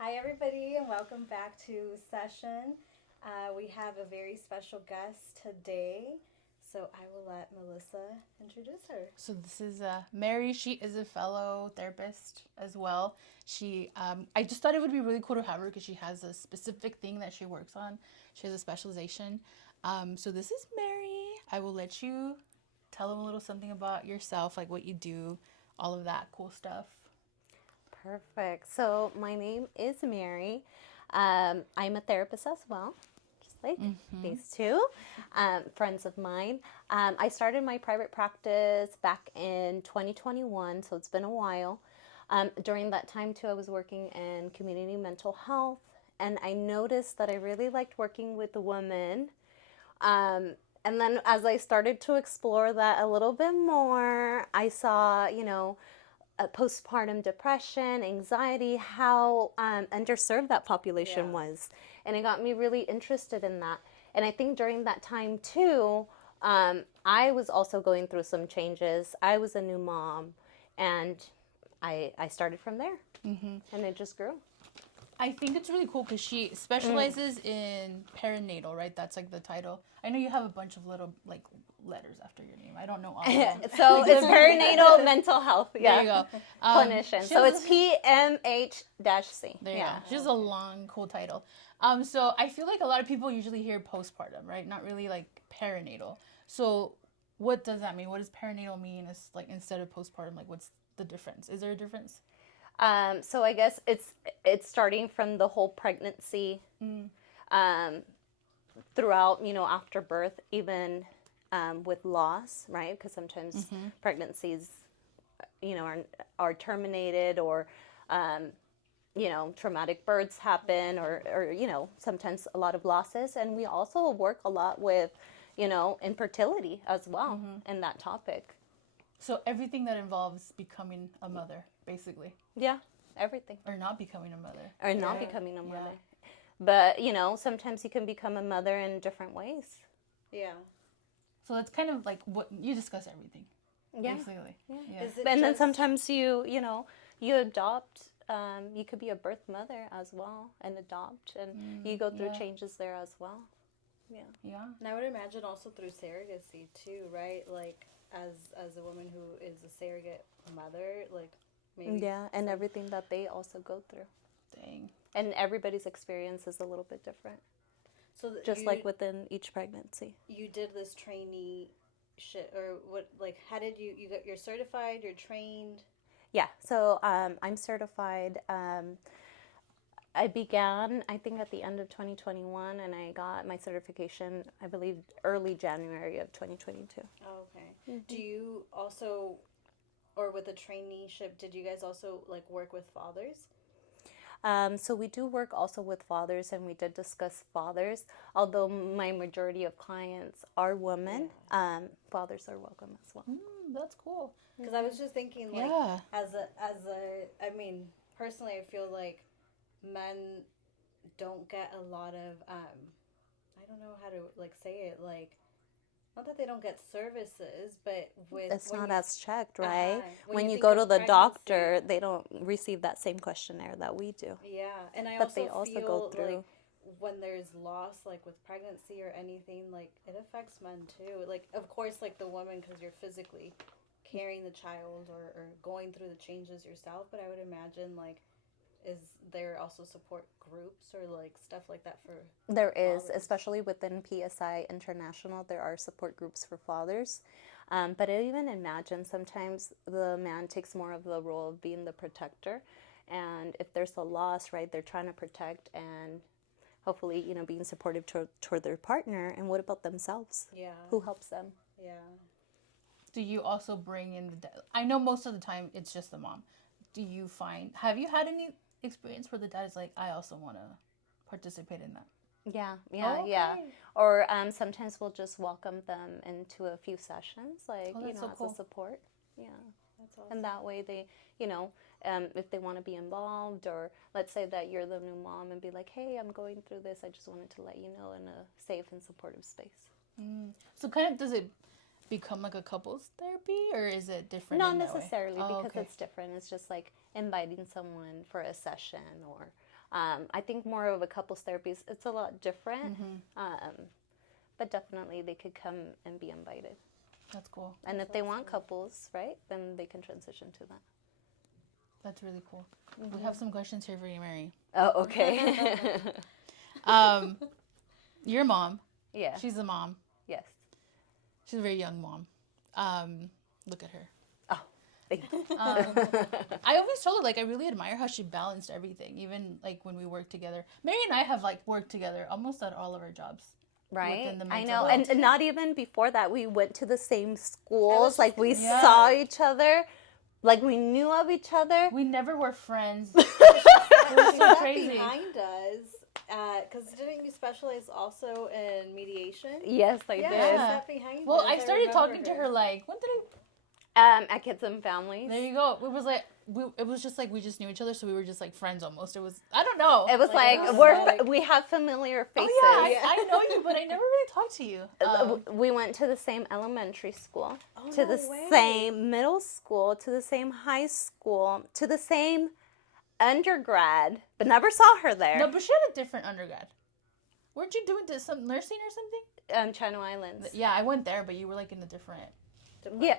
Hi, everybody, and welcome back to session. We have a very special guest today, so I will let Melissa introduce her. So this is Mary. She is a fellow therapist as well. I just thought it would be really cool to have her because she has a specific thing that she works on. She has a specialization. So this is Mary. I will let you tell them a little something about yourself, like what you do, all of that cool stuff. Perfect. So my name is Mary. I'm a therapist as well, just like these two friends of mine. I started my private practice back in 2021, so it's been a while. During that time too, I was working in community mental health, and I noticed that I really liked working with the women. And then as I started to explore that a little bit more, I saw, postpartum depression, anxiety, how underserved that population was. And it got me really interested in that. And I think during that time too, I was also going through some changes. I was a new mom, and I started from there. And it just grew. I think it's really cool because she specializes in perinatal, right? That's like the title. I know you have a bunch of little like letters after your name. I don't know all of them. So it's perinatal mental health. Yeah. There you go. Clinician. So it's PMH-C. There you go. Just a long, cool title. So I feel like a lot of people usually hear postpartum, right? Not really like perinatal. So what does that mean? What does perinatal mean? Is like instead of postpartum, like what's the difference? Is there a difference? So I guess it's starting from the whole pregnancy, throughout, after birth, even with loss, right? Because sometimes pregnancies, are terminated, or traumatic births happen, or sometimes a lot of losses. And we also work a lot with, infertility as well in that topic. So everything that involves becoming a mother, basically. Yeah, everything. Or not becoming a mother. Or not becoming a mother. But, sometimes you can become a mother in different ways. Yeah. So that's kind of like what you discuss everything. Yeah. Basically. Yeah. And then sometimes you adopt. You could be a birth mother as well and adopt, and you go through changes there as well. Yeah. Yeah. And I would imagine also through surrogacy too, right? Like as a woman who is a surrogate mother, like maybe. Yeah, and everything that they also go through. Dang. And everybody's experience is a little bit different. So just like within each pregnancy. You did this trainee shit, or what? Like, how did you got? You're certified. You're trained. Yeah. So I'm certified. I began, I think, at the end of 2021, and I got my certification, I believe, early January of 2022. Oh, okay. Do you also, or with the traineeship, did you guys also like work with fathers? So we do work also with fathers, and we did discuss fathers. Although my majority of clients are women, fathers are welcome as well. That's cool. Because I was just thinking, like, I mean, personally, I feel like men don't get a lot of, I don't know how to like say it, like, not that they don't get services, but it's not as checked, right? When you go to the doctor, they don't receive that same questionnaire that we do. Yeah, and but they also feel go through. Like when there's loss, like with pregnancy or anything, like it affects men too. Like, of course, like the woman, because you're physically carrying the child or going through the changes yourself. But I would imagine, like, is there also support groups or like stuff like that for there fathers? Is, especially within PSI International, there are support groups for fathers. But I even imagine sometimes the man takes more of the role of being the protector, and if there's a loss, right, they're trying to protect and hopefully, being supportive toward their partner. And what about themselves? Yeah. Who helps them? Yeah. Do you also bring in the dad? I know most of the time it's just the mom. Have you had any experience where the dad is like, I also want to participate in that? Yeah. Or sometimes we'll just welcome them into a few sessions, like, so as cool. a support. Yeah. That's awesome. And that way they, if they want to be involved, or let's say that you're the new mom and be like, hey, I'm going through this. I just wanted to let you know, in a safe and supportive space. So kind of, does it become like a couples therapy, or is it different? Not necessarily, because okay. it's different. It's just like inviting someone for a session, or I think more of a couples therapy, it's a lot different. But definitely they could come and be invited. That's cool. And if they want couples, right, then they can transition to that. That's really cool. We have some questions here for you, Mary. Oh, okay. Your mom. Yeah. She's a mom. Yes. She's a very young mom. Look at her. Oh, thank you. I always told her, like, I really admire how she balanced everything, even, like, when we worked together. Mary and I have, like, worked together almost at all of our jobs. Right? The I know. world. And not even before that, we went to the same schools. Like, we Yeah. saw each other. Like, we knew of each other. We never were friends. She so sat crazy. behind us, because didn't you specialize also in mediation? Yes, I Yeah, did. she sat behind Well, us. I started remember talking to her, like, when did At Kids and Families. there you go. It was like, it was just like we just knew each other, so we were just like friends almost. It was, I don't know. It was Like, like, it was like- we have familiar faces. Oh, yeah, I know you, but I never really talked to you. We went to the same elementary school, Oh, to no the way. same middle school, to the same high school, to the same undergrad, but never saw her there. No, but she had a different undergrad. Weren't you doing some nursing or something? Channel Islands. Yeah, I went there, but you were like in a different. Yeah,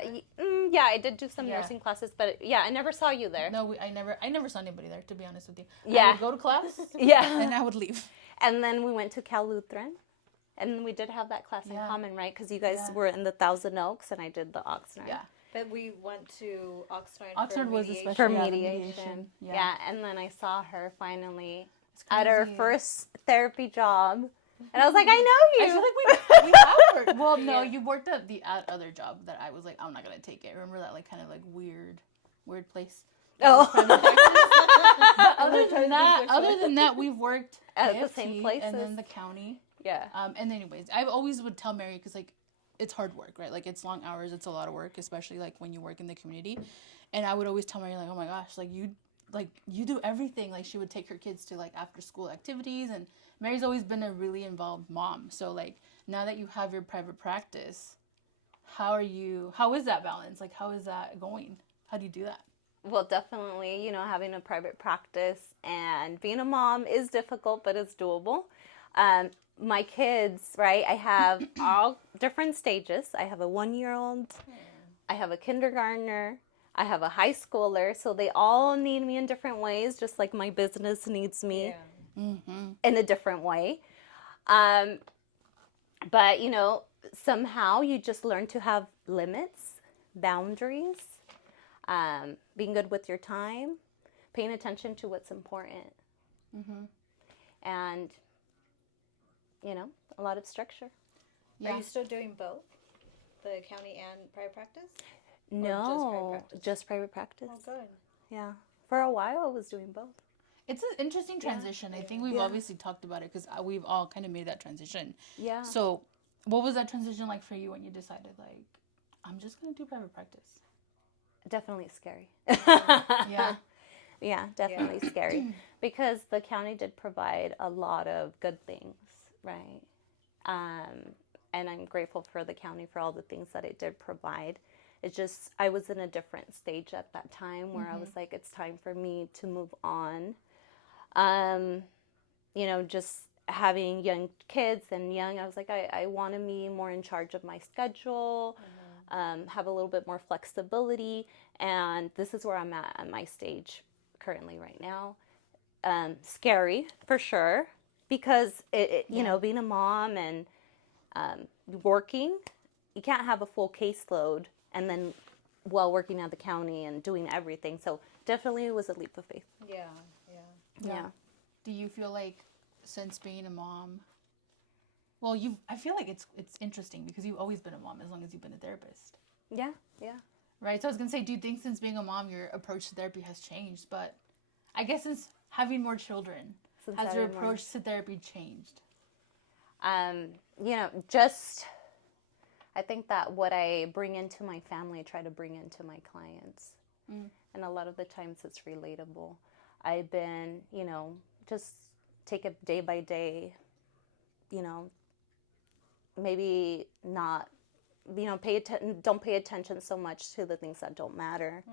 yeah, I did do some Yeah. nursing classes, but yeah, I never saw you there. No, I never saw anybody there. To be honest with you, I Yeah. would go to class, Yeah. and I would leave. And then we went to Cal Lutheran, and we did have that class in Yeah. common, right? Because you guys Yeah. were in the Thousand Oaks, and I did the Oxnard. Yeah, But we went to Oxnard, Oxnard for was mediation. For especially mediation. Yeah. Yeah, and then I saw her finally It's at her crazy. first therapy job. And I was like, I know I you. feel like we have worked. Well, no, Yeah. you worked at the other job that I was like, I'm not gonna take it. Remember that like kind of like weird place. Oh. But other than that, we've worked At the AFT same places. and then the county. Yeah. And anyways, I always would tell Mary because like it's hard work, right? Like it's long hours, it's a lot of work, especially like when you work in the community. And I would always tell Mary like, oh my gosh, like you do everything. Like she would take her kids to like after school activities, and Mary's always been a really involved mom. So like now that you have your private practice, how is that balance? Like how is that going? How do you do that? Well, definitely, having a private practice and being a mom is difficult, but it's doable. My kids, right, I have all different stages. I have a 1-year-old, I have a kindergartner, I have a high schooler, so they all need me in different ways, just like my business needs me in a different way. But, somehow you just learn to have limits, boundaries, being good with your time, paying attention to what's important, and, a lot of structure. Yeah. Are you still doing both? The county and private practice? No, just private practice. Oh, good. Yeah. For a while, I was doing both. It's an interesting transition. I think we've obviously talked about it because we've all kind of made that transition. Yeah. So, what was that transition like for you when you decided, like, I'm just going to do private practice? Definitely scary. Yeah. Yeah, definitely scary. Because the county did provide a lot of good things, right? And I'm grateful for the county for all the things that it did provide. It's just, I was in a different stage at that time where I was like, it's time for me to move on. Just having young kids and I was like, I want to be more in charge of my schedule, have a little bit more flexibility. And this is where I'm at my stage currently right now. Scary for sure, because being a mom and working, you can't have a full caseload and then while working at the county and doing everything. So definitely it was a leap of faith. Yeah. Do you feel like since being a mom, well, I feel like it's interesting because you've always been a mom as long as you've been a therapist. Yeah. Right. So I was going to say, do you think since being a mom, your approach to therapy has changed? But I guess since having more children, has your approach to therapy changed? Just, I think that what I bring into my family, I try to bring into my clients. And a lot of the times it's relatable. I've been, just take it day by day, maybe not, don't pay attention so much to the things that don't matter.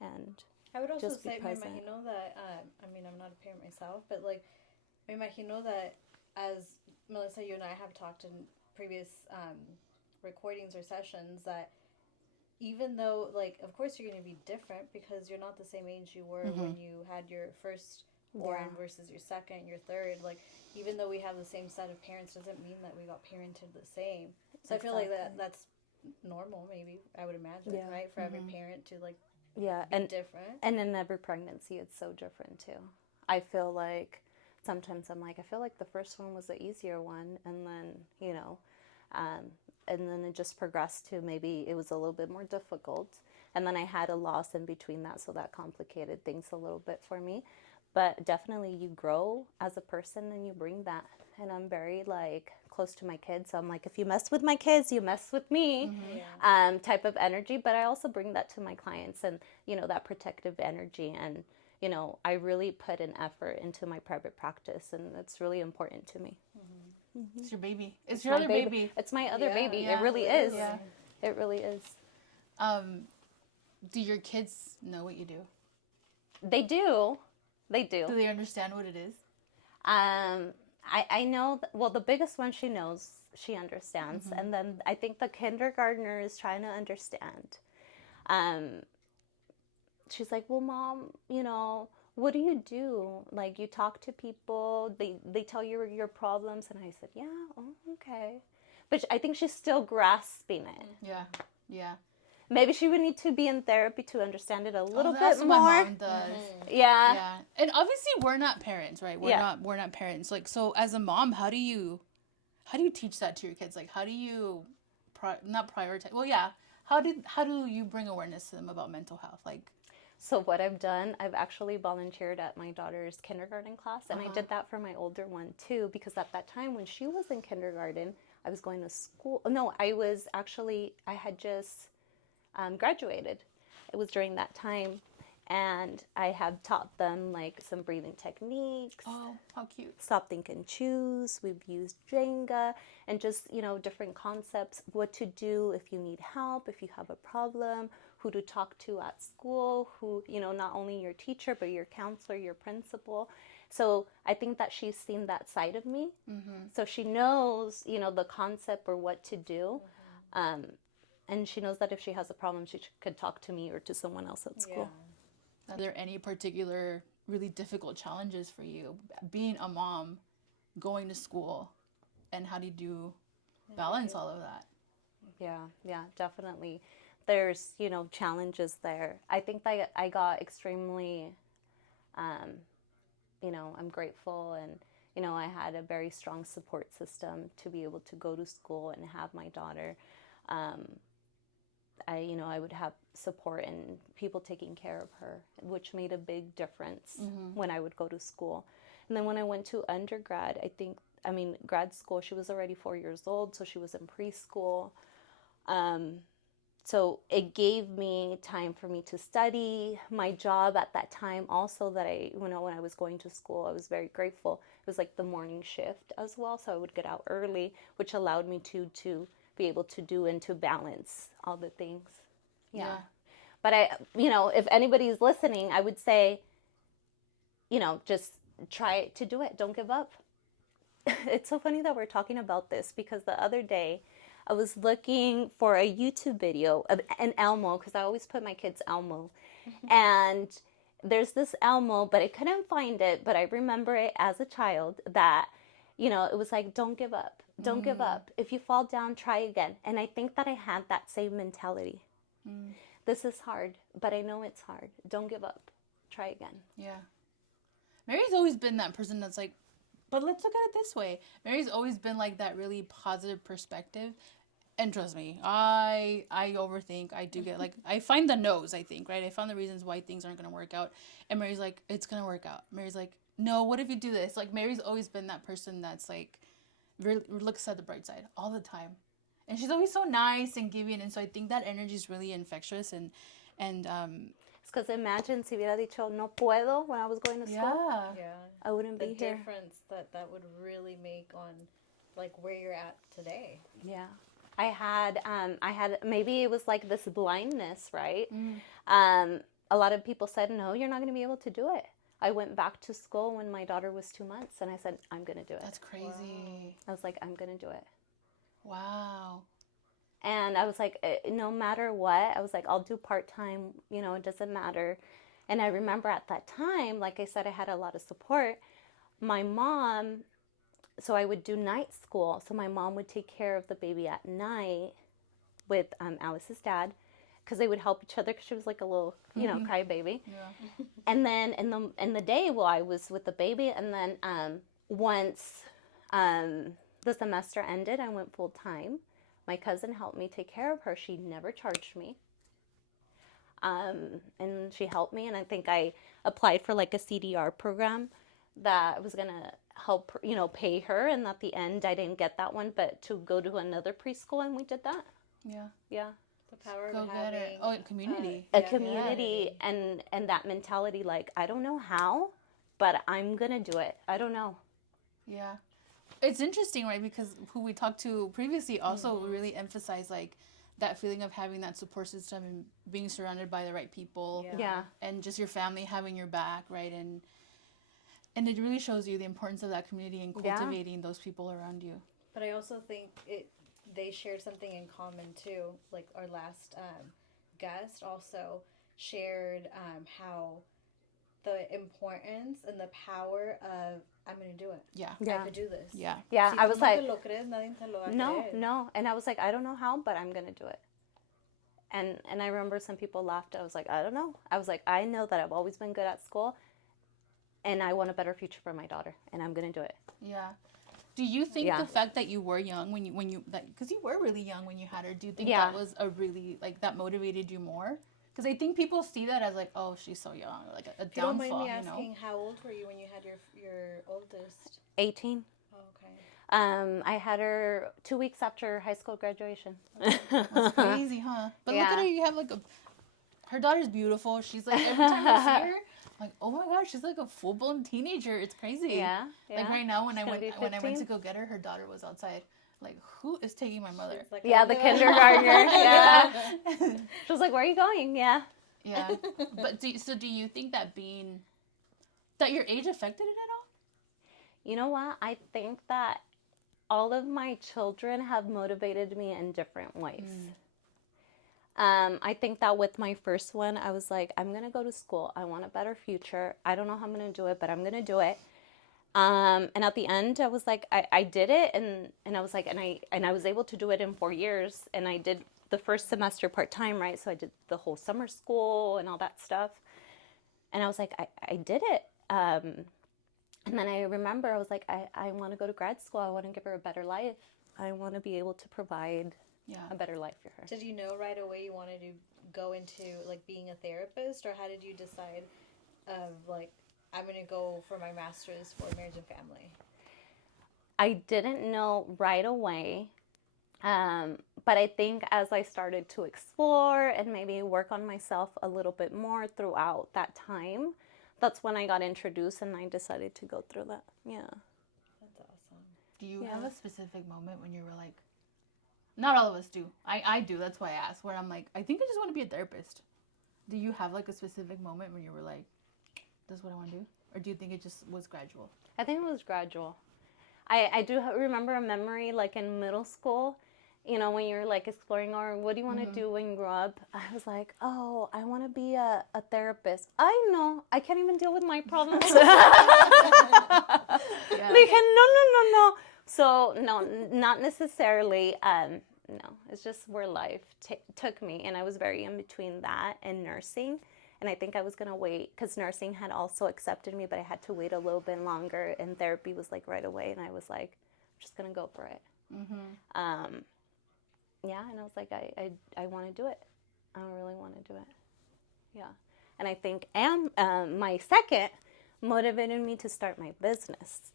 And I would also Just be say, me present. imagino that, I mean, I'm not a parent myself, but like, me imagino that as Melissa, you and I have talked in previous recordings or sessions, that even though, like, of course you're going to be different because you're not the same age you were when you had your first born versus your second, your third. Like, even though we have the same set of parents, doesn't mean that we got parented the same. So I feel like that's normal, maybe, I would imagine, right? For every parent to, like, be different. And in every pregnancy, it's so different, too. I feel like sometimes I'm like, I feel like the first one was the easier one, and then, you know, and then it just progressed to maybe it was a little bit more difficult. And then I had a loss in between that, so that complicated things a little bit for me. But definitely you grow as a person and you bring that. And I'm very, like, close to my kids. So I'm like, if you mess with my kids, you mess with me, type of energy. But I also bring that to my clients and, you know, that protective energy. And, you know, I really put an effort into my private practice, and it's really important to me. It's your baby. It's your other baby. It's my other baby. Yeah, it really is. Yeah. It really is. Do your kids know what you do? They do. They do. Do they understand what it is? I know, well, the biggest one, she knows, she understands. And then I think the kindergartner is trying to understand. She's like, well, Mom, you know, what do you do? Like, you talk to people, they tell you your problems. And I said, yeah, oh, okay. But I think she's still grasping it. Yeah, yeah. Maybe she would need to be in therapy to understand it a little bit That's more. what my mom does. Yeah. Yeah. And obviously we're not parents, right? We're not parents. Like, so as a mom, how do you teach that to your kids? Like, how do you not prioritize? Well, yeah. How do you bring awareness to them about mental health? Like, so what I've done, I've actually volunteered at my daughter's kindergarten class, and I did that for my older one too, because at that time when she was in kindergarten, I was going to school. No, I had just graduated. It was during that time, and I have taught them like some breathing techniques. oh, how cute. Stop, think, and choose. We've used Jenga and just, you know, different concepts, what to do if you need help, if you have a problem, who to talk to at school, who, you know, not only your teacher, but your counselor, your principal. So I think that she's seen that side of me. So she knows, you know, the concept or what to do. And she knows that if she has a problem, she could talk to me or to someone else at school. Yeah. Are there any particular really difficult challenges for you being a mom, going to school, and how do you balance all of that? Yeah, definitely. There's, you know, challenges there. I think that I got extremely, you know, I'm grateful, and, you know, I had a very strong support system to be able to go to school and have my daughter. I would have support and people taking care of her, which made a big difference when I would go to school. And then when I went to undergrad, grad school, she was already 4 years old, so she was in preschool. So it gave me time for me to study. My job at that time also when I was going to school, I was very grateful. It was like the morning shift as well, so I would get out early, which allowed me to be able to do and to balance all the things. Yeah. But if anybody's listening, I would say, you know, just try to do it. Don't give up. It's so funny that we're talking about this, because the other day I was looking for a YouTube video of an Elmo, because I always put my kids Elmo. And there's this Elmo, but I couldn't find it. But I remember it as a child that, you know, it was like, don't give up. Don't give up. If you fall down, try again. And I think that I had that same mentality. This is hard, but I know it's hard. Don't give up. Try again. Yeah. Mary's always been that person that's like, but let's look at it this way. Mary's always been like that really positive perspective. And trust me, I overthink. I do get like, I find the no's, I think, right? I found the reasons why things aren't going to work out. And Mary's like, it's going to work out. Mary's like, no, what if you do this? Like, Mary's always been that person that's like, really looks at the bright side all the time. And she's always so nice and giving. And so I think that energy is really infectious. And it's because imagine si hubiera dicho no puedo when I was going to school. Yeah. I wouldn't be here. The difference that would really make on like where you're at today. Yeah. I had maybe it was like this blindness, right? a lot of people said, no, you're not going to be able to do it. I went back to school when my daughter was 2 months, and I said, I'm going to do it. That's crazy. Wow. I was like, I'm going to do it. Wow. And I was like, no matter what, I was like, I'll do part-time, you know, it doesn't matter. And I remember at that time, like I said, I had a lot of support. My mom, so I would do night school. So my mom would take care of the baby at night with Alice's dad, because they would help each other, because she was like a little, you know, cry baby. Yeah. And then in the day, well, I was with the baby. And then once the semester ended, I went full time. My cousin helped me take care of her. She never charged me. And she helped me. And I think I applied for like a CDR program that was going to help, you know, pay her. And at the end, I didn't get that one, but to go to another preschool, and we did that. Yeah. Yeah. The power of having a community. A community and that mentality, like, I don't know how, but I'm going to do it. I don't know. Yeah. It's interesting, right? Because who we talked to previously also really emphasized, like, that feeling of having that support system and being surrounded by the right people. Yeah. And just your family having your back, right? And it really shows you the importance of that community and cultivating those people around you. But I also think they shared something in common too. Like our last guest also shared how the importance and the power of, I'm going to do it. Yeah. I could do this. Yeah. Si I was like, no. And I was like, I don't know how, but I'm going to do it. And I remember some people laughed. I was like, I don't know. I was like, I know that I've always been good at school, and I want a better future for my daughter, and I'm going to do it. Yeah. Do you think the fact that you were young when you because you were really young when you had her, do you think that was a really, like, that motivated you more? Because I think people see that as like, oh, she's so young, or like a downfall. You don't mind me asking, how old were you when you had your oldest? 18. Oh, okay. I had her 2 weeks after high school graduation. That's crazy, huh? But look at her. You have like her daughter's beautiful. She's like, every time I see her, like, oh my gosh, she's like a full blown teenager. It's crazy. Yeah. Like right now, when I went to go get her daughter was outside. Like, who is taking my mother? Like, the kindergartner. Yeah. She was like, where are you going? Yeah. Yeah. But do you think that your age affected it at all? You know what? I think that all of my children have motivated me in different ways. I think that with my first one, I was like, I'm going to go to school. I want a better future. I don't know how I'm going to do it, but I'm going to do it. And at the end, I was like, I did it, and I was like, and I was able to do it in 4 years, and I did the first semester part-time, right? So I did the whole summer school and all that stuff, and I was like, I did it. And then I remember I was like, I want to go to grad school. I want to give her a better life. I want to be able to provide a better life for her. Did you know right away you wanted to go into, like, being a therapist, or how did you decide of, like, I'm going to go for my master's for marriage and family? I didn't know right away, but I think as I started to explore and maybe work on myself a little bit more throughout that time, that's when I got introduced and I decided to go through that. Yeah. That's awesome. Do you have a specific moment when you were like, not all of us do. I do, that's why I asked, where I'm like, I think I just want to be a therapist. Do you have like a specific moment when you were like, this is what I want to do? Or do you think it just was gradual? I think it was gradual. I do remember a memory, like in middle school, you know, when you're like exploring, or what do you want to do when you grow up? I was like, oh, I want to be a therapist. I know, I can't even deal with my problems. Like, no. So, no, not necessarily. No, it's just where life took me. And I was very in between that and nursing. And I think I was going to wait, because nursing had also accepted me, but I had to wait a little bit longer. And therapy was like right away. And I was like, I'm just going to go for it. Yeah, and I was like, I want to do it. I really want to do it. Yeah. And I think my second motivated me to start my business.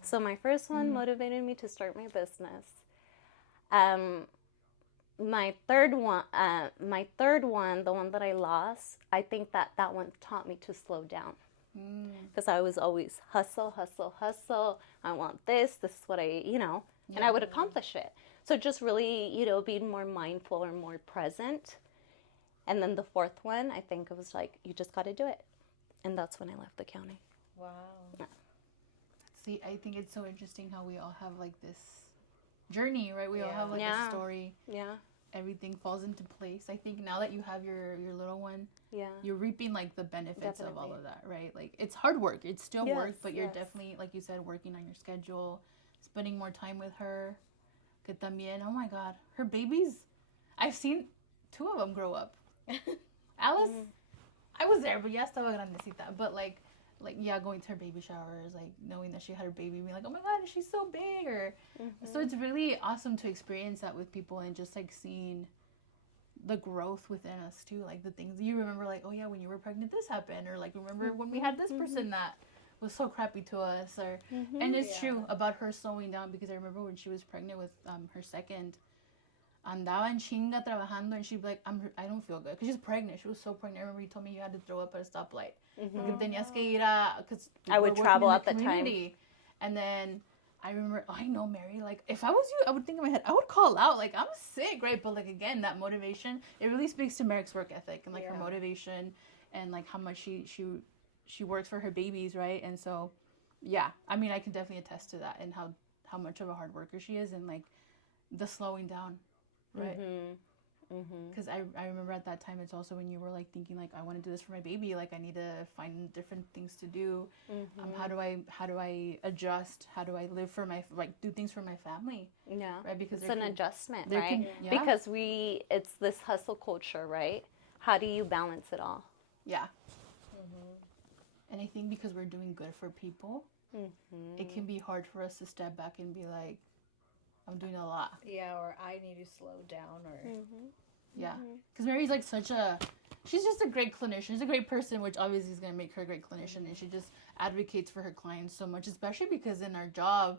So my first one motivated me to start my business. My third one, the one that I lost, I think that one taught me to slow down. Because I was always hustle. I want this is what and I would accomplish it. So just really, being more mindful or more present. And then the fourth one, I think it was like, you just got to do it. And that's when I left the county. Wow. Yeah. See, I think it's so interesting how we all have like this journey, right? We all have like a story. Yeah. Everything falls into place. I think now that you have your little one, you're reaping like the benefits of all of that, right? Like it's hard work. It's still work, but you're definitely, like you said, working on your schedule, spending more time with her. Que también, oh my God, her babies, I've seen 2 of them grow up. Alice, I was there, but ya estaba grandecita. But like going to her baby showers, like knowing that she had her baby, being like, oh my God, she's so big. So it's really awesome to experience that with people and just like seeing the growth within us too. Like the things you remember, like, oh yeah, when you were pregnant, this happened, or like remember when we had this person that was so crappy to us, or and it's true about her slowing down, because I remember when she was pregnant with her second. Andaba en chinga trabajando, and she'd be like, I don't feel good. Because she's pregnant. She was so pregnant. I remember you told me you had to throw up at a stoplight. Porque tenías que ir because I would travel at the time. And then I remember, I know, Mary, like, if I was you, I would think in my head, I would call out, like, I'm sick, right? But, like, again, that motivation, it really speaks to Merrick's work ethic and, like, her motivation and, like, how much she works for her babies, right? And so, yeah, I mean, I can definitely attest to that and how much of a hard worker she is, and, like, the slowing down. Right. Because I remember at that time, it's also when you were like thinking like, I want to do this for my baby. Like I need to find different things to do. How do I adjust? How do I live for my, like, do things for my family? Yeah. Right. Because it's an adjustment, right? Because it's this hustle culture, right? How do you balance it all? Yeah. And I think because we're doing good for people, it can be hard for us to step back and be like, I'm doing a lot. Yeah, or I need to slow down, or... Yeah. Because Mary's like she's just a great clinician. She's a great person, which obviously is going to make her a great clinician. And she just advocates for her clients so much, especially because in our job,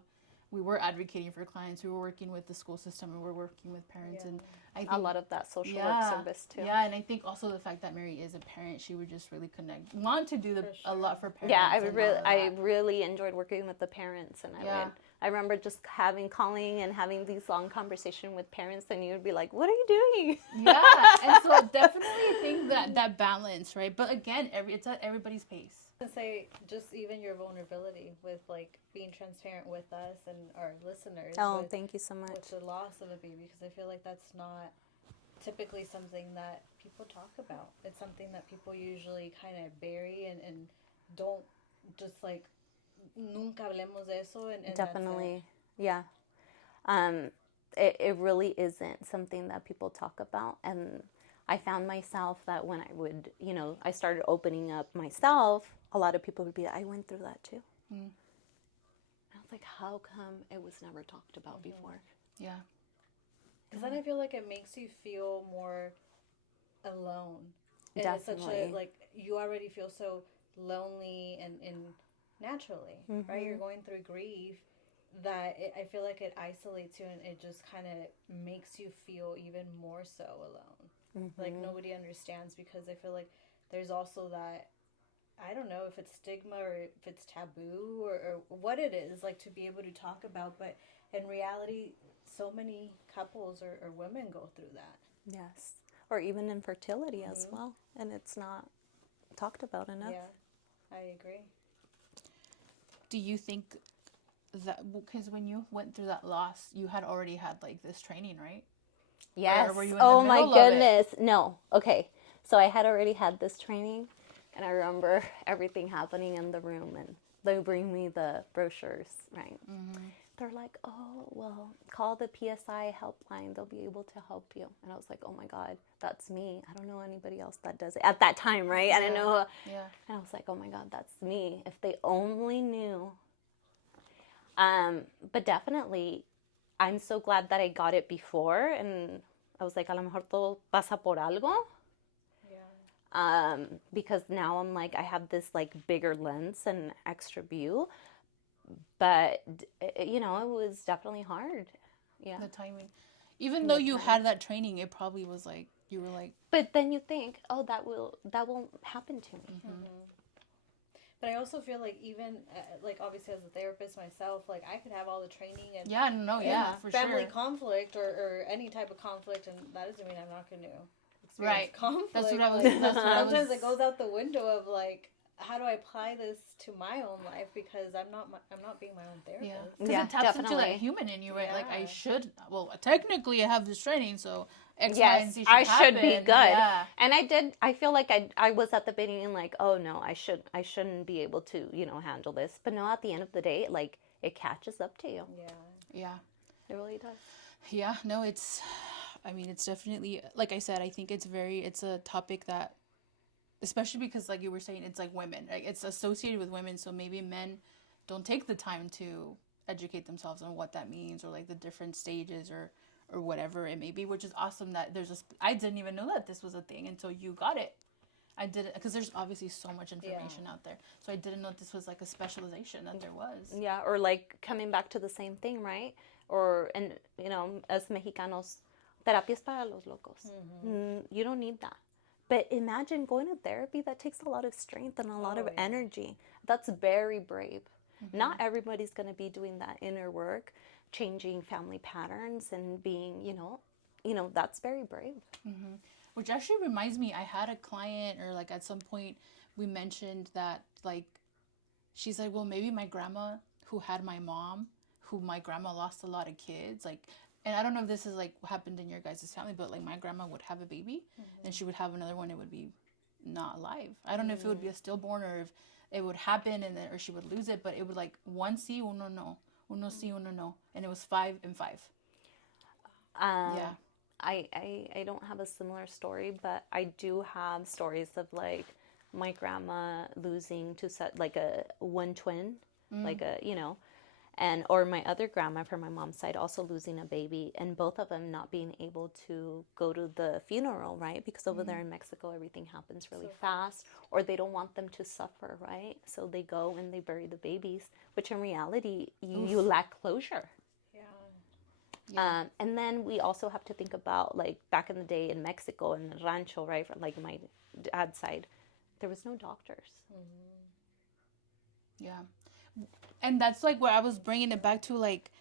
we were advocating for clients. We were working with the school system, and we're working with parents. And I think a lot of that social work service, too. Yeah, and I think also the fact that Mary is a parent, she would just really want to do a lot for parents. Yeah, I really enjoyed working with the parents, and I remember just calling and having these long conversations with parents, and you would be like, what are you doing? Yeah, and so definitely think that balance, right? But again, it's at everybody's pace. To say, just even your vulnerability with like being transparent with us and our listeners. Oh, thank you so much. With the loss of a baby, because I feel like that's not typically something that people talk about. It's something that people usually kind of bury and don't just like, nunca hablemos de eso. And definitely, yeah. It really isn't something that people talk about. And I found myself that when I would, I started opening up myself, a lot of people would be like, I went through that too. And I was like, how come it was never talked about before? Yeah. Because then I feel like it makes you feel more alone. And Definitely. It's such a, like, you already feel so lonely and naturally, right? You're going through grief that I feel like it isolates you, and it just kind of makes you feel even more so alone. Like nobody understands, because I feel like there's also that, I don't know if it's stigma or if it's taboo or what it is, like to be able to talk about, but in reality, so many couples or women go through that. Yes. Or even infertility as well. And it's not talked about enough. Yeah, I agree. Do you think that, because when you went through that loss, you had already had like this training, right? Yes. Or were you in Oh the my middle of goodness. No. Okay. So I had already had this training, and I remember everything happening in the room, and they bring me the brochures, right? They're like, oh, well, call the PSI helpline. They'll be able to help you. And I was like, oh my God, that's me. I don't know anybody else that does it at that time, right? I didn't know. Yeah. And I was like, oh my God, that's me. If they only knew. But definitely, I'm so glad that I got it before. And I was like, a lo mejor todo pasa por algo. Yeah. Because now I'm like, I have this like bigger lens and extra view. But, it was definitely hard. Yeah. The timing. Even though you had that training, it probably was like, you were like... But then you think, oh, that won't happen to me. But I also feel like even, like, obviously as a therapist myself, like, I could have all the training and... Yeah, no, yeah, for family sure. conflict or any type of conflict, and that doesn't mean I'm not going to experience conflict. That's what I was. Like, That's what I was. sometimes it goes out the window of like, how do I apply this to my own life, because I'm not being my own therapist. Yeah, because it taps into that human in you, right? Like I should. Well, technically, I have this training, so X, Y, and Z should happen. Should be good. Yeah. And I feel like I was at the beginning like, oh no, I shouldn't be able to, handle this. But no, at the end of the day, like it catches up to you. Yeah. It really does. Yeah. No, it's definitely, like I said, I think it's a topic that, especially because like you were saying, it's like women, like it's associated with women. So maybe men don't take the time to educate themselves on what that means, or like the different stages or whatever it may be, which is awesome that I didn't even know that this was a thing until you got it. I didn't, because there's obviously so much information out there. So I didn't know this was like a specialization that there was. Yeah, or like coming back to the same thing, right? Or, and as Mexicanos, terapias para los locos. You don't need that. But imagine going to therapy. That takes a lot of strength and a lot of energy. That's very brave. Not everybody's going to be doing that inner work, changing family patterns and being, that's very brave. Which actually reminds me, I had a client, or like at some point we mentioned that, like, she's like, well, maybe my grandma, who had my mom, who my grandma lost a lot of kids, like, and I don't know if this is like what happened in your guys' family, but like my grandma would have a baby and she would have another one, it would be not alive. I don't know if it would be a stillborn or if it would happen and then, or she would lose it, but it would like one sí, uno no, uno sí, uno no, and it was 5 and 5. Yeah. I don't have a similar story, but I do have stories of like my grandma losing to like a one twin, like a, and or my other grandma from my mom's side also losing a baby, and both of them not being able to go to the funeral, right? Because over there in Mexico, everything happens really fast, or they don't want them to suffer, right? So they go and they bury the babies, which in reality, you lack closure. And then we also have to think about, like, back in the day in Mexico, in the rancho, right? Like my dad's side, there was no doctors. Yeah. And that's like what I was bringing it back to, like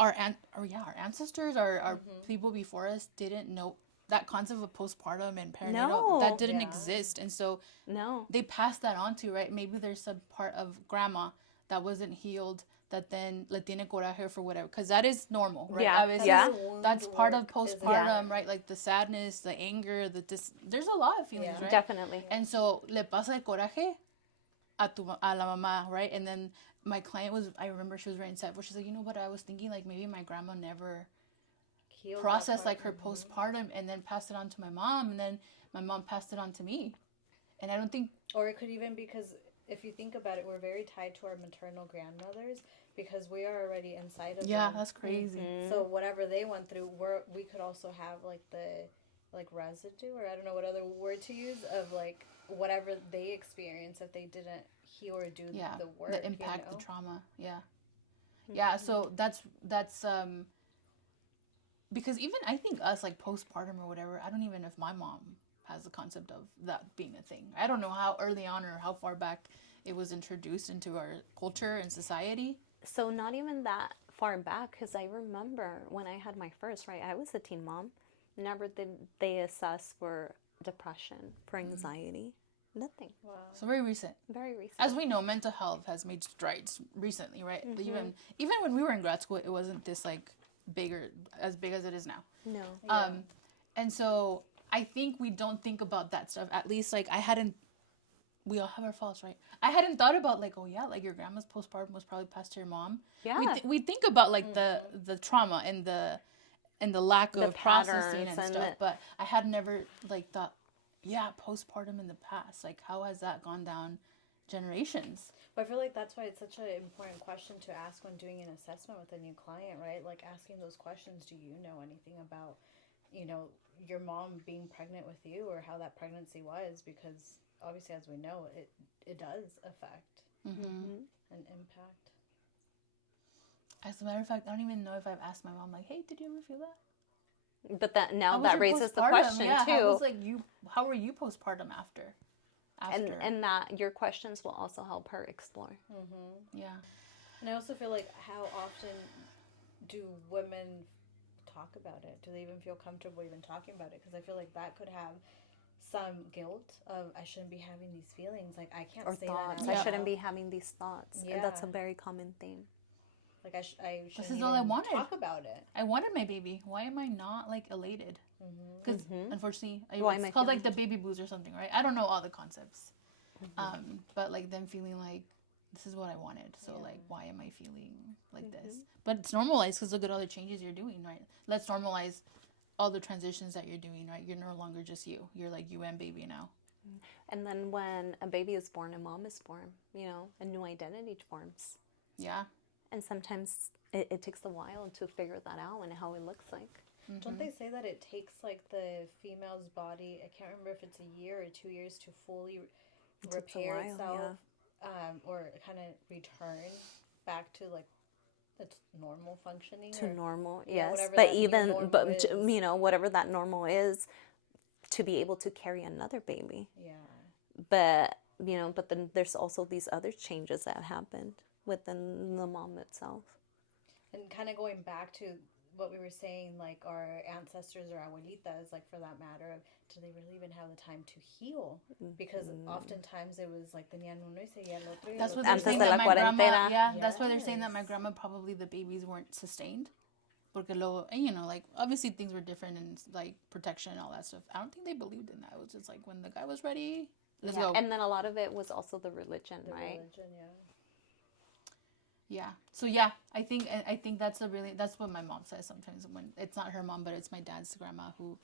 our ancestors, our people before us didn't know that concept of postpartum and perinatal. That didn't exist. And so they passed that on to, right? Maybe there's some part of grandma that wasn't healed, that then le tiene coraje for whatever, because that is normal, right? That's part of postpartum, right? Like the sadness, the anger, there's a lot of feelings, right? Definitely. And so le pasa el coraje a la mamá, right? And then my client I remember she was very sad, but she's like, you know what, I was thinking like maybe my grandma never processed like her postpartum and then passed it on to my mom, and then my mom passed it on to me. And I don't think, or it could even, because if you think about it, we're very tied to our maternal grandmothers because we are already inside of them. Yeah, that's crazy. So whatever they went through, we could also have like the residue, or I don't know what other word to use, of like whatever they experienced if they didn't heal or do the work. The impact, the trauma. Yeah. Yeah, so that's because even I think us, like postpartum or whatever, I don't even know if my mom has the concept of that being a thing. I don't know how early on or how far back it was introduced into our culture and society. So not even that far back, because I remember when I had my first, right, I was a teen mom. Never did they assess for depression, for anxiety, nothing. Wow. So very recent. Very recent. As we know, mental health has made strides recently, right? Even when we were in grad school, it wasn't this like as big as it is now. No. And so I think we don't think about that stuff. At least, like, we all have our faults, right? I hadn't thought about, like, oh, yeah, like, your grandma's postpartum was probably passed to your mom. Yeah. We think about, like, the trauma and the lack of processing and stuff. But I had never, like, thought, yeah, postpartum in the past. Like, how has that gone down generations? But I feel like that's why it's such an important question to ask when doing an assessment with a new client, right? Like, asking those questions, do you know anything about, your mom being pregnant with you, or how that pregnancy was? Because obviously, as we know, it does affect and impact. As a matter of fact, I don't even know if I've asked my mom, like, hey, did you ever feel that? But that raises the question too. How were you postpartum after? And that your questions will also help her explore. Yeah. And I also feel like, how often do women talk about it? Do they even feel comfortable even talking about it? Because I feel like that could have some guilt of, I shouldn't be having these feelings. Like, I can't Or say thoughts. that out I shouldn't loud. be having these thoughts. Yeah. And that's a very common thing. Like, I shouldn't This is all I even wanted. talk about it. I wanted my baby. Why am I not like elated? Because unfortunately, Why am I it's called feeling- like the baby blues or something, right? I don't know all the concepts. But like them feeling like this is what I wanted. So like, why am I feeling like this? But it's normalized because look at all the changes you're doing, right? Let's normalize all the transitions that you're doing, right? You're no longer just you. You're like you and baby now. And then when a baby is born, a mom is born, you know, a new identity forms. Yeah. And sometimes it takes a while to figure that out and how it looks like. Don't they say that it takes like the female's body, I can't remember if it's a year or 2 years to fully repair itself, or kind of return back to like its normal functioning? To normal, yeah, yes. whatever But that new even, normal but is. you know, whatever that normal is, to be able to carry another baby. Yeah. But, you know, but then there's also these other changes that happened within the mom itself. And kind of going back to what we were saying, like our ancestors or abuelitas, like for that matter, do they really even have the time to heal? Because oftentimes it was like tenían uno y seguía el otro. That's what they're they're saying de that la my grandma, cuarentena. yeah, that's why they're saying that my Yes. grandma probably the babies weren't sustained. Porque luego, and, you know, like obviously things were different and like protection and all that stuff. I don't think they believed in that. It was just like when the guy was ready, let's go. And then a lot of it was also the religion, The right? religion, yeah. Yeah. So yeah, I think that's that's what my mom says sometimes when it's not her mom, but it's my dad's grandma who,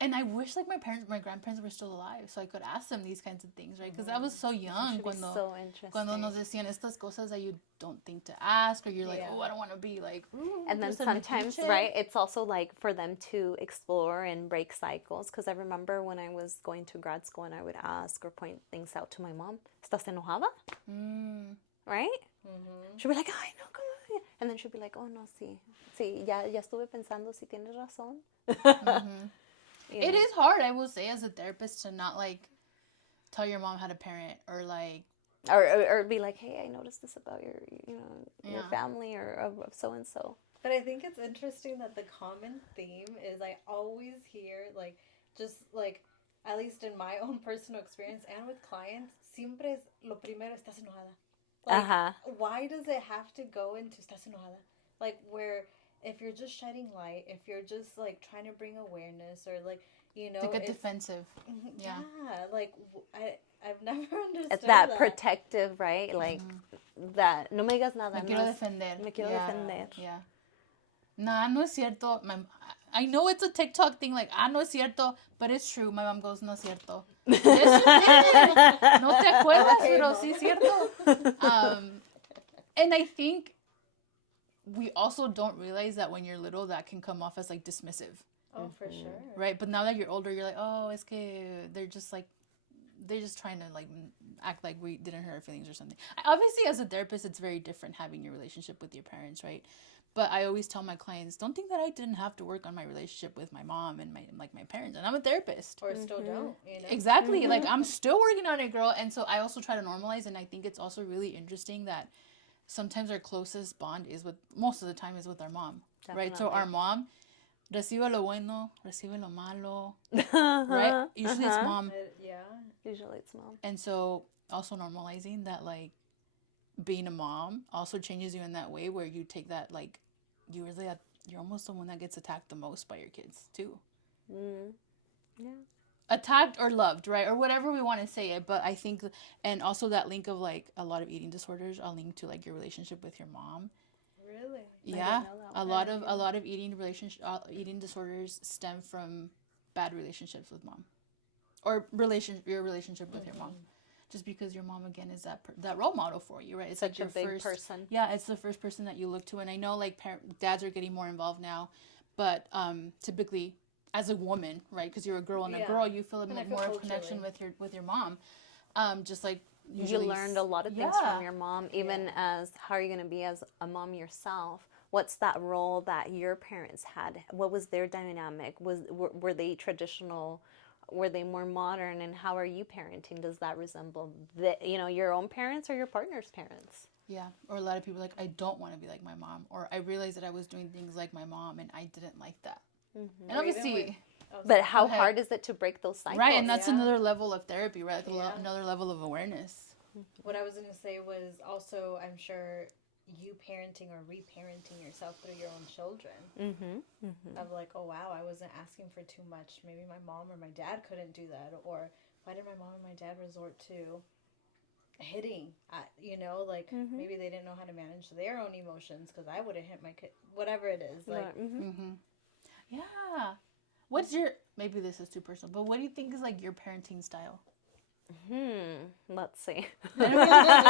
and I wish like my grandparents were still alive so I could ask them these kinds of things, right? Because I was so young Should be cuando so interesting. cuando nos decían estas cosas that you don't think to ask, or you're like, Yeah. oh, I don't want to be like, ooh, And then just a sometimes, metiche. right, it's also like for them to explore and break cycles. Because I remember when I was going to grad school and I would ask or point things out to my mom, ¿Estás enojada? Right? She'd be like, ay, no, come on. And then she'd be like, oh, no, sí. Sí, ya estuve pensando si tienes razón. You It know? is hard, I will say, as a therapist to not like tell your mom how to parent or like Or be like, hey, I noticed this about your, you know, your Yeah. family or of so-and-so. But I think it's interesting that the common theme is I always hear, like, just like, at least in my own personal experience and with clients, siempre es lo primero, estás enojada. Like, why does it have to go into estás enojada? Like, where if you're just shedding light, if you're just like trying to bring awareness or like, you know, to get it's- defensive. Yeah, like I've never understood It's that protective, right? Like that, no me digas nada. Me quiero defender. Me quiero Yeah. defender. Yeah. Nah, no es cierto. I know it's a TikTok thing, like, no es cierto, but it's true. My mom goes, no es cierto. Yes, you did. No te acuerdas, Okay, pero no. sí es cierto. And I think we also don't realize that when you're little, that can come off as, like, dismissive. Oh, for sure. Right? But now that you're older, you're like, oh, es que they're just trying to, like, act like we didn't hurt our feelings or something. Obviously, as a therapist, it's very different having your relationship with your parents, right? But I always tell my clients, don't think that I didn't have to work on my relationship with my mom and my parents. And I'm a therapist. Or still don't, you know? Exactly. Like, I'm still working on it, girl. And so I also try to normalize. And I think it's also really interesting that sometimes our closest bond most of the time is with our mom. Right? So our mom, recibe lo bueno, recibe lo malo. Right? Usually it's mom. Yeah. Usually it's mom. And so also normalizing that, like, being a mom also changes you in that way where you take that, like, you're almost the one that gets attacked the most by your kids too. Yeah. Attacked or loved, right? Or whatever we want to say it. But I think, and also that link of, like, a lot of eating disorders are linked to, like, your relationship with your mom. Really? Yeah. know that A lot of eating disorders stem from bad relationships with mom, or your relationship with your mom. Just because your mom, again, is that role model for you, right? It's Such like a your big first person. Yeah, it's the first person that you look to. And I know, like, dads are getting more involved now, but typically as a woman, right? Because you're a girl and a girl, you feel And I like feel more of a culturally. connection with your mom. Just like You learned a lot of things from your mom, even as how are you going to be as a mom yourself? What's that role that your parents had? What was their dynamic? Were they traditional? Were they more modern? And how are you parenting? Does that resemble your own parents or your partner's parents? Yeah. Or a lot of people like, I don't want to be like my mom. Or I realized that I was doing things like my mom and I didn't like that. And Or even obviously... But how hard is it to break those cycles? Right, and that's another level of therapy, right? Another level of awareness. What I was going to say was also, I'm sure, you parenting or reparenting yourself through your own children. Of like, oh wow, I wasn't asking for too much. Maybe my mom or my dad couldn't do that. Or why did my mom and my dad resort to hitting? You know, like maybe they didn't know how to manage their own emotions because I would have hit my kid. Whatever it is, like. Yeah. What's your, maybe this is too personal, but what do you think is like your parenting style? Let's see. I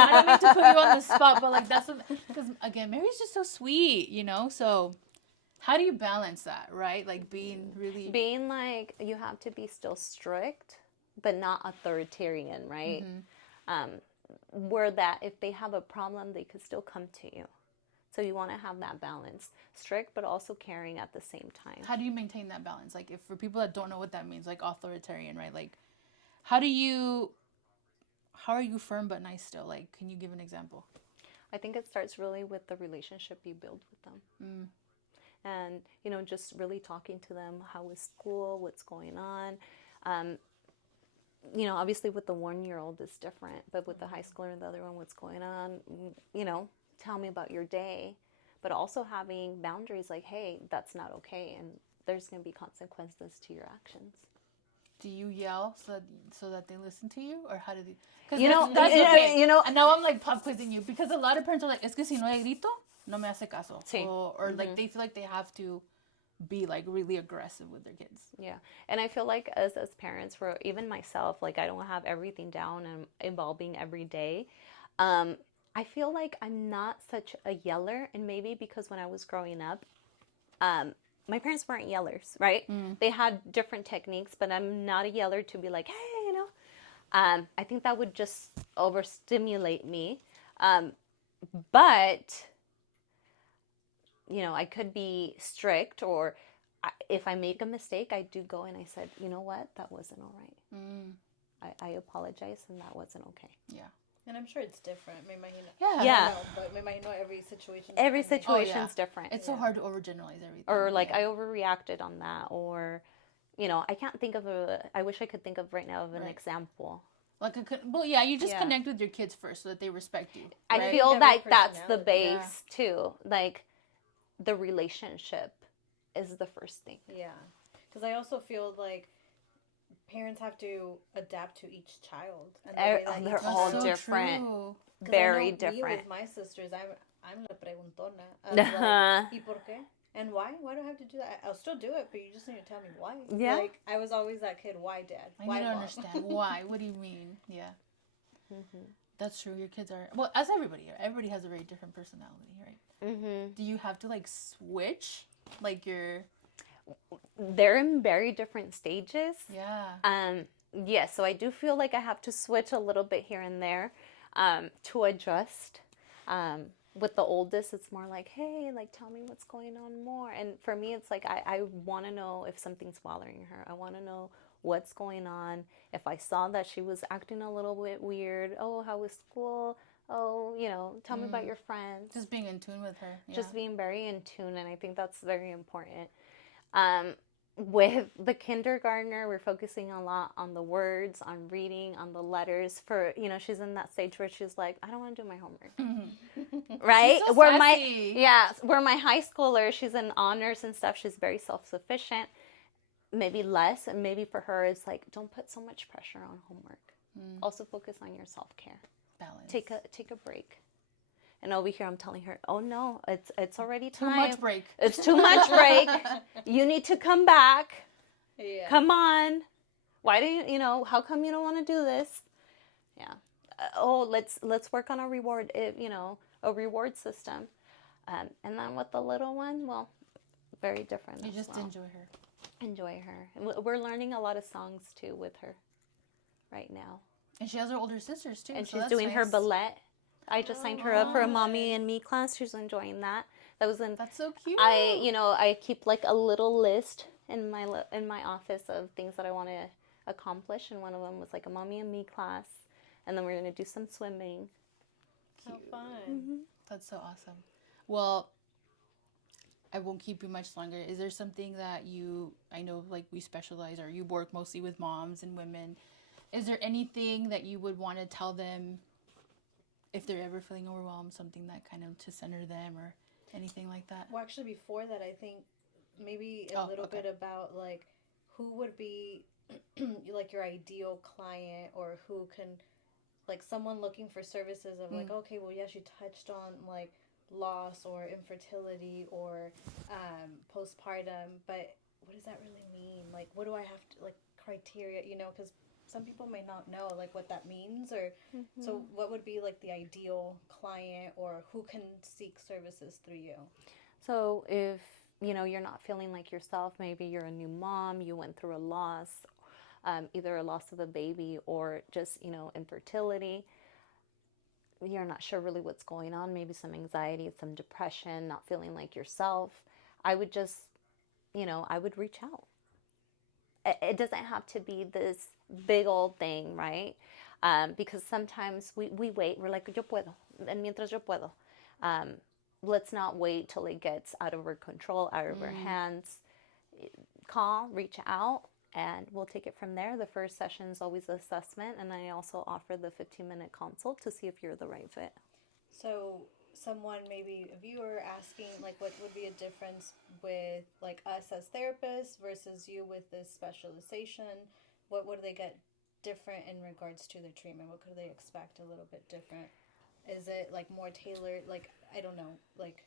don't mean to put you on the spot, but like that's what, because again, Mary's just so sweet, you know? So how do you balance that, right? Like being like, you have to be still strict, but not authoritarian, right? Where that if they have a problem, they could still come to you. So you want to have that balance. Strict, but also caring at the same time. How do you maintain that balance? Like, if for people that don't know what that means, like authoritarian, right? Like, how are you firm but nice still? Like, can you give an example? I think it starts really with the relationship you build with them. And, you know, just really talking to them. How is school? What's going on? You know, obviously with the 1-year-old it's different, but with the high schooler and the other one, what's going on? You know, tell me about your day, but also having boundaries like, hey, that's not okay, and there's going to be consequences to your actions. Do you yell so that they listen to you, or how do they? Because and now I'm like pop quizzing you, because a lot of parents are like, es que si no hay grito, no me hace caso, sí. or like they feel like they have to be like really aggressive with their kids. Yeah, and I feel like as parents, for even myself, like I don't have everything down and involving every day. I feel like I'm not such a yeller, and maybe because when I was growing up, my parents weren't yellers, right? They had different techniques, but I'm not a yeller to be like, hey, you know. I think that would just overstimulate me. But, you know, I could be strict, or if I make a mistake, I do go and I said, you know what, that wasn't all right. I apologize, and that wasn't okay. Yeah. And I'm sure it's different. Me imagino. Yeah. But me imagino every situation. Every situation's different. It's so hard to overgeneralize everything. Or like I overreacted on that, or, you know, I can't think of I wish I could think of right now of an example. Like you just connect with your kids first so that they respect you. Right? I feel like that's the base too. Like the relationship is the first thing. Yeah. Because I also feel like parents have to adapt to each child. And they're all so different. True. Very different. Me with my sisters, I'm la preguntona. Like, ¿y por qué? And why? Why do I have to do that? I'll still do it, but you just need to tell me why. Yeah. Like, I was always that kid. Why, Dad? Why, I don't understand. Why? What do you mean? Yeah. That's true. Your kids are... Well, as everybody. Everybody has a very different personality, right? Do you have to, like, switch? Like, your... They're in very different stages. Yeah. Yeah, so I do feel like I have to switch a little bit here and there to adjust. With the oldest, it's more like, hey, like, tell me what's going on more. And for me, it's like, I want to know if something's bothering her. I want to know what's going on. If I saw that she was acting a little bit weird, oh, how was school? Oh, you know, tell me about your friends. Just being in tune with her. Yeah. Just being very in tune, and I think that's very important. With the kindergartner, we're focusing a lot on the words, on reading, on the letters. For, you know, she's in that stage where she's like, I don't want to do my homework. Right? So where sassy. where my high schooler, she's in honors and stuff. She's very self-sufficient. Maybe less, and maybe for her it's like, don't put so much pressure on homework. Also focus on your self-care. Balance. Take a break. And over here, I'm telling her, oh, no, it's already Too time. much break. It's too much break. You need to come back. Yeah. Come on. Why do you know, how come you don't want to do this? Yeah. Let's work on a reward, a reward system. And then with the little one, well, very different. You just enjoy her. Enjoy her. We're learning a lot of songs, too, with her right now. And she has her older sisters, too. And so she's doing her ballet. I just signed her up for a mommy and me class. She's enjoying that. That's so cute. I keep like a little list in my office of things that I want to accomplish, and one of them was like a mommy and me class, and then we're gonna do some swimming. How cute. fun. That's so awesome. Well, I won't keep you much longer. Is there something that I know like we specialize or you work mostly with moms and women. Is there anything that you would want to tell them if they're ever feeling overwhelmed, something that kind of to center them or anything like that? Well, actually, before that, I think maybe a little bit about like who would be like your ideal client, or who can, like, someone looking for services of like, okay, well, yes, you touched on like loss or infertility or postpartum, but what does that really mean? Like, what do I have to, like, criteria, because some people may not know like what that means, or so what would be like the ideal client, or who can seek services through you? So if you're not feeling like yourself, maybe you're a new mom, you went through a loss, either a loss of a baby or just infertility, you're not sure really what's going on, maybe some anxiety, some depression, not feeling like yourself, I would just I would reach out. It doesn't have to be this big old thing, right? Because sometimes we wait. We're like, yo puedo, mientras yo puedo. Let's not wait till it gets out of our control, out of our hands. Call, reach out, and we'll take it from there. The first session is always an assessment, and I also offer the 15-minute consult to see if you're the right fit. So someone, maybe a viewer, asking like what would be a difference with like us as therapists versus you with this specialization, what would they get different in regards to the treatment? What could they expect a little bit different? Is it like more tailored, like, I don't know, like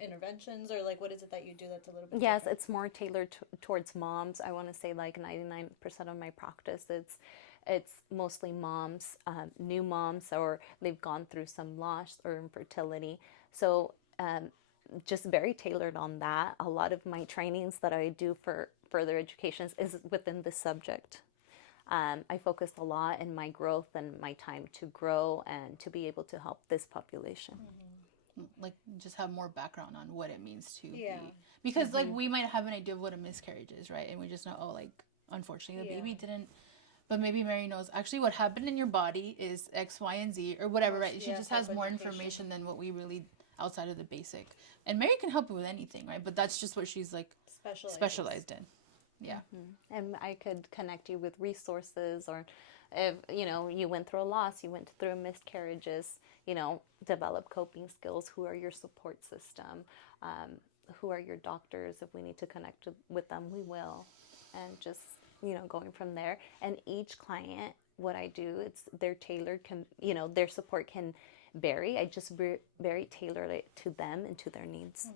interventions, or like what is it that you do that's a little bit Yes, different? it's more tailored towards moms. I want to say like 99% of my practice, it's mostly moms, new moms, or they've gone through some loss or infertility. So just very tailored on that. A lot of my trainings that I do for further education is within this subject. I focus a lot in my growth and my time to grow and to be able to help this population. Like, just have more background on what it means to be. Yeah. Because, like, we might have an idea of what a miscarriage is, right? And we just know, oh, like, unfortunately, the baby didn't. But maybe Mary knows, actually, what happened in your body is X, Y, and Z, or whatever, right? She just has more information than what we really, outside of the basic. And Mary can help you with anything, right? But that's just what she's, like, specialized in. Yeah. And I could connect you with resources, or if you went through a loss, you went through miscarriages, develop coping skills. Who are your support system? Who are your doctors? If we need to connect with them, we will. And just going from there. And each client, what I do, it's their tailored their support can vary. I just very tailor it to them and to their needs.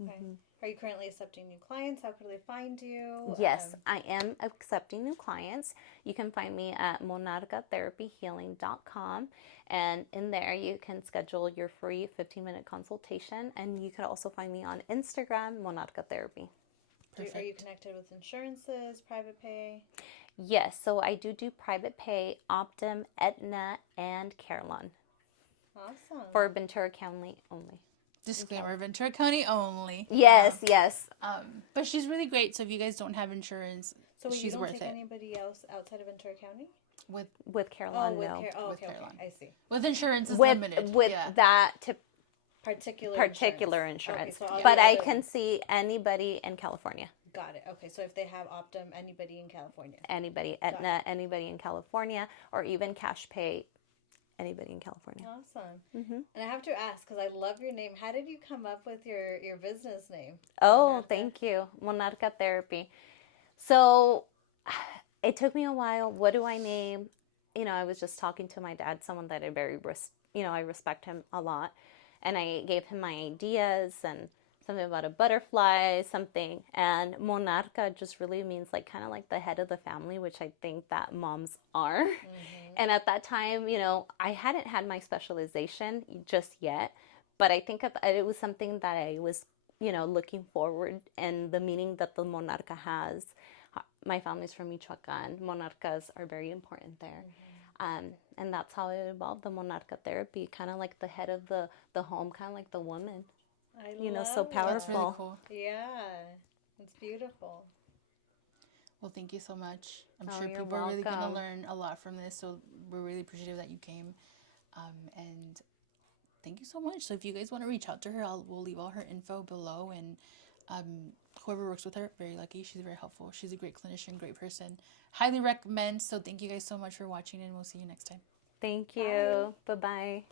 Okay. Are you currently accepting new clients? How could they find you? Yes, I am accepting new clients. You can find me at monarchatherapyhealing.com, and in there you can schedule your free 15-minute consultation, and you could also find me on Instagram, Monarca Therapy. Are you connected with insurances, private pay? Yes, so I do private pay, Optum, Aetna, and Carelon. Awesome. For Ventura County only. Disclaimer, Ventura County only. Yes. But she's really great, so if you guys don't have insurance, so she's you don't worth take it. Anybody else outside of Ventura County? With Carelon, with no. Okay, I see. With insurance is limited. With that particular insurance. Okay, so but I can see anybody in California. Got it. Okay, so if they have Optum, anybody in California. Anybody, Aetna, anybody in California, or even cash pay, anybody in California. Awesome. And I have to ask, because I love your name, how did you come up with your business name? Oh, thank you. Monarca Therapy. So it took me a while. What do I name? I was just talking to my dad, someone that I I respect him a lot. And I gave him my ideas and something about a butterfly, something. And Monarca just really means like kind of like the head of the family, which I think that moms are. And at that time, I hadn't had my specialization just yet, but I think it was something that I was, looking forward, and the meaning that the Monarca has. My family's from Michoacan. Monarcas are very important there. And that's how it evolved, the Monarca Therapy, kind of like the head of the home, kind of like the woman. I love so powerful. That's really cool. Yeah, it's beautiful. Well, thank you so much. I'm sure you're people are really going to welcome. learn a lot from this, so we're really appreciative that you came. And thank you so much. So if you guys want to reach out to her, we'll leave all her info below. And whoever works with her, very lucky. She's very helpful. She's a great clinician, great person. Highly recommend. So thank you guys so much for watching, and we'll see you next time. Thank you. Bye-bye.